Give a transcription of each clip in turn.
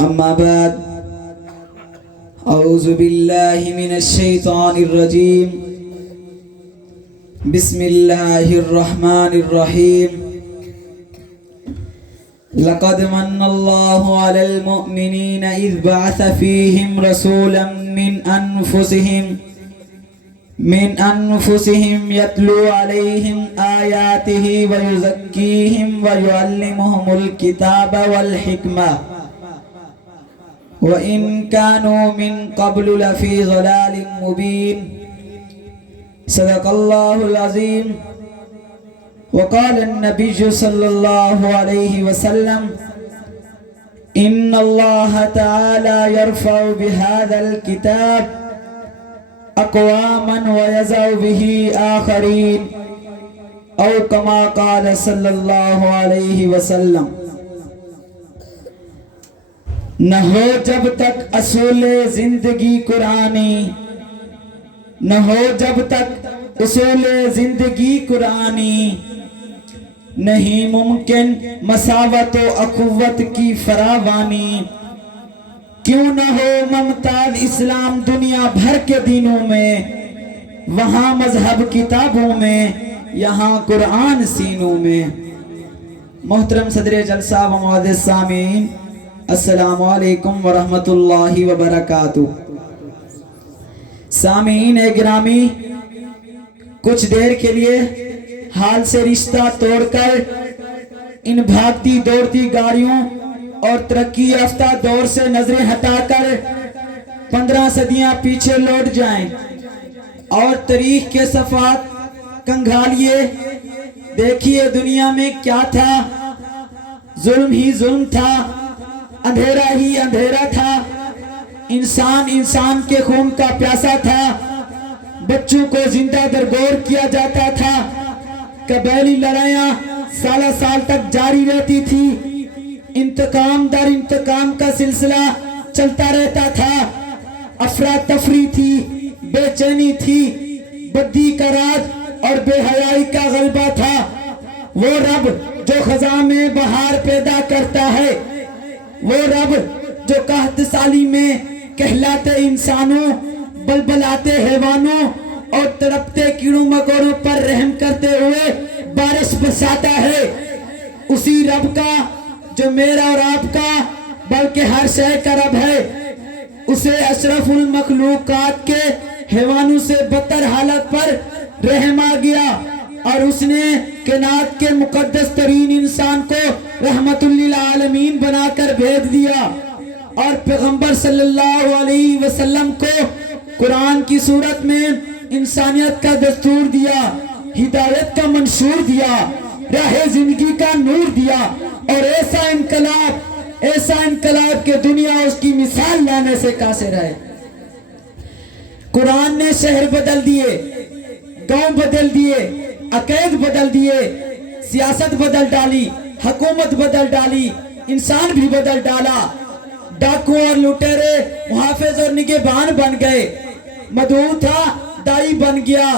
أما بعد أعوذ بالله من الشيطان الرجيم بسم الله الرحمن الرحيم لقد من الله على المؤمنين إذ بعث فيهم رسولا من أنفسهم يتلو عليهم آياته ويزكيهم ويعلمهم الكتاب والحكمة وإن كانوا من قبل لفي ضلال مبين صدق الله العظيم. وقال النبي صلى الله عليه وسلم إن الله تعالى يرفع بهذا الكتاب أقواما ويزع به آخرين أو كما قال صلی اللہ علیہ وسلم. نہ ہو جب تک اصول زندگی قرآنی، نہ ہو جب تک اصول زندگی قرآنی، نہیں ممکن مساوت و اخوت کی فراوانی. کیوں نہ ہو ممتاز اسلام دنیا بھر کے دینوں میں، وہاں مذہب کتابوں میں، یہاں قرآن سینوں میں. محترم صدر جلسہ و معزز سامعین، السلام علیکم ورحمۃ اللہ وبرکاتہ. سامعین گرامی، کچھ دیر کے لیے حال سے رشتہ توڑ کر ان بھاگتی دوڑتی گاڑیوں اور ترقی یافتہ دور سے نظریں ہٹا کر 15 صدیاں پیچھے لوٹ جائیں اور تاریخ کے صفحات کنگھالیے. دیکھیے دنیا میں کیا تھا. ظلم ہی ظلم تھا، اندھیرا ہی اندھیرا تھا، انسان کے خون کا پیاسا تھا، بچوں کو زندہ درگور کیا جاتا تھا، قبیلی لڑائیاں سالہ سال تک جاری رہتی تھی، انتقام در انتقام کا سلسلہ چلتا رہتا تھا، افراتفری تھی، بے چینی تھی، بدی کا راج اور بے حیائی کا غلبہ تھا. وہ رب جو خزاں میں بہار پیدا کرتا ہے، وہ رب جو قحط سالی میں کہلاتے انسانوں، بلبلاتے حیوانوں اور تڑپتے کیڑوں مکوڑوں پر رحم کرتے ہوئے بارش برساتا ہے، اسی رب کا جو میرا اور آپ کا بلکہ ہر شے کا رب ہے، اسے اشرف المخلوقات کے حیوانوں سے بدتر حالت پر رحم آ گیا اور اس نے کائنات کے مقدس ترین انسان کو رحمت للعالمین بنا کر بھیج دیا اور پیغمبر صلی اللہ علیہ وسلم کو قرآن کی صورت میں انسانیت کا دستور دیا، ہدایت کا منشور دیا، راہ زندگی کا نور دیا اور ایسا انقلاب کہ دنیا اس کی مثال لانے سے قاصر ہے. قرآن نے شہر بدل دیے، گاؤں بدل دیے، عقائد بدل دیے، سیاست بدل ڈالی، حکومت بدل ڈالی، انسان بھی بدل ڈالا. ڈاکو اور لٹیرے محافظ اور نگہبان بن گئے، مدعو تھا دائی بن گیا،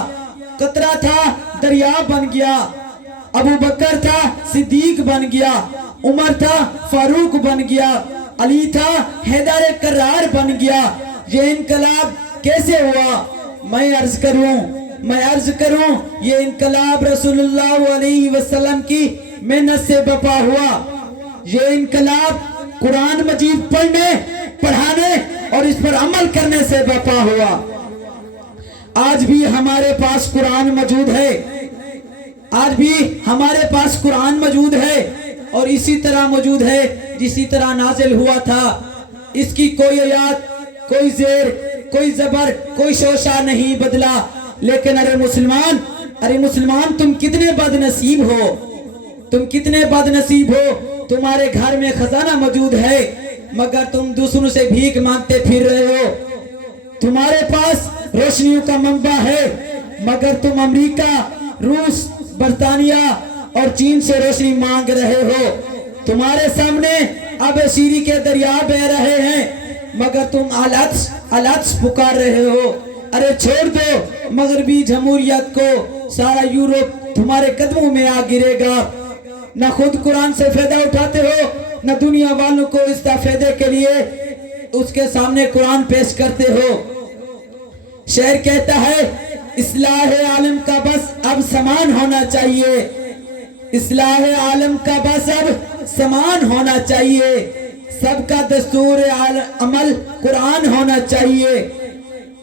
قطرہ تھا دریا بن گیا، ابو بکر تھا صدیق بن گیا، عمر تھا فاروق بن گیا، علی تھا حیدر کرار بن گیا. یہ انقلاب کیسے ہوا؟ میں عرض کروں یہ انقلاب رسول اللہ علیہ وسلم کی محنت سے بپا ہوا. یہ انقلاب قرآن مجید پڑھنے، پڑھانے اور اس پر عمل کرنے سے بپا ہوا. آج بھی ہمارے پاس قرآن موجود ہے، آج بھی ہمارے پاس قرآن موجود ہے اور اسی طرح موجود ہے جسی طرح نازل ہوا تھا. اس کی کوئی آیات، کوئی زیر، کوئی زبر، کوئی شوشہ نہیں بدلا. لیکن ارے مسلمان تم کتنے بد نصیب ہو، تمہارے گھر میں خزانہ موجود ہے مگر تم دوسروں سے بھیک مانگتے پھر رہے ہو. تمہارے پاس روشنیوں کا منبع ہے مگر تم امریکہ، روس، برطانیہ اور چین سے روشنی مانگ رہے ہو. تمہارے سامنے اب شیری کے دریا بہ رہے ہیں مگر تم الاقص پکار رہے ہو. ارے چھوڑ دو مغربی جمہوریت کو، سارا یورپ تمہارے قدموں میں آ گرے گا. نہ خود قرآن سے فائدہ اٹھاتے ہو، نہ دنیا والوں کو استفادے کے لیے اس کے سامنے قرآن پیش کرتے ہو۔ شعر کہتا ہے اصلاح عالم کا بس اب سامان ہونا چاہیے، اصلاح عالم کا بس اب سامان ہونا چاہیے، سب کا دستور عمل قرآن ہونا چاہیے۔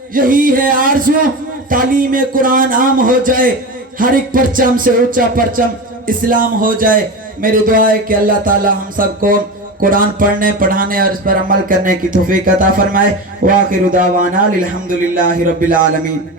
یہی ہے آرزو تعلیم قرآن عام ہو جائے، ہر ایک پرچم سے اونچا پرچم اسلام ہو جائے۔ میری دعا ہے کہ اللہ تعالی ہم سب کو قرآن پڑھنے پڑھانے اور اس پر عمل کرنے کی توفیق عطا فرمائے۔ وآخر دعوانا الحمدللہ رب العالمین۔